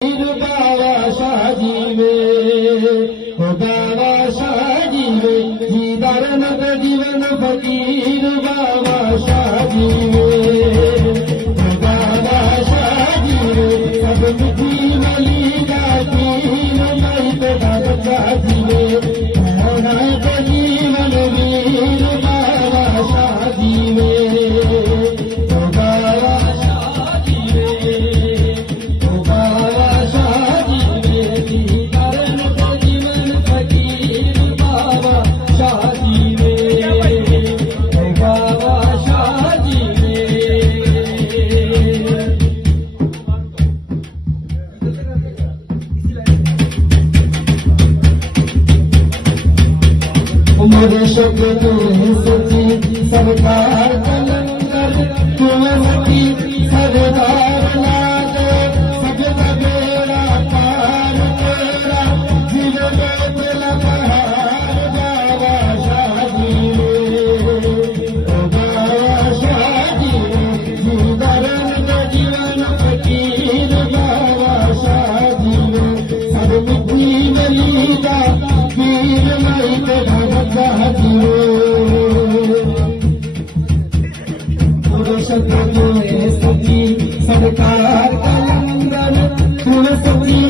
बाबा शाजीवे हो बाबा शाजीवे दीदार नद जीवन फकीर बाबा शाजीवे हो बाबा शाजीवे सब मिठी मली जाती मई पे शाजीवे जीवन वीर बाबा शाजीवे हो बाबा मेरे शब्द सची सरकार कलंदर कुंवरी सरदार लाग सजदा बेड़ा पार तेरा जीवन तेरा बहार बाबा शाजीवे बाबा शाजीवे जीवन जीवन फकीर बाबा शाजीवे सब मिट्टी मलीदा पीर मई तेरा सती सरकार का लंगर सती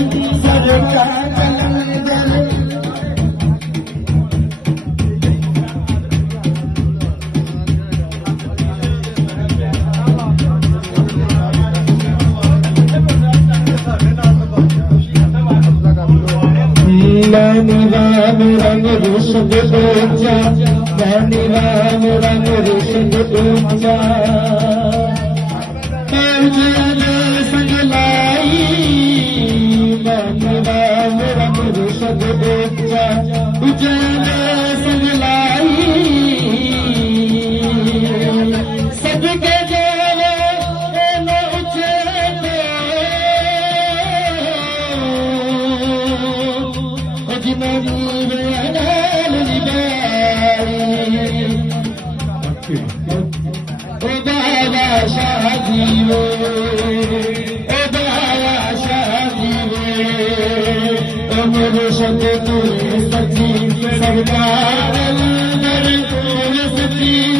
सरकार का लंगर राम रंग ऋषभ ऊंचा रानी राम रंग ऋषभ ऊंचा संग लाई राम रंग ऋषभ ऊंचा उजल संग लाई सदके जावे बाबा शाजीवे बाबा शाजीवे मेरे शब्द सची सरकार सती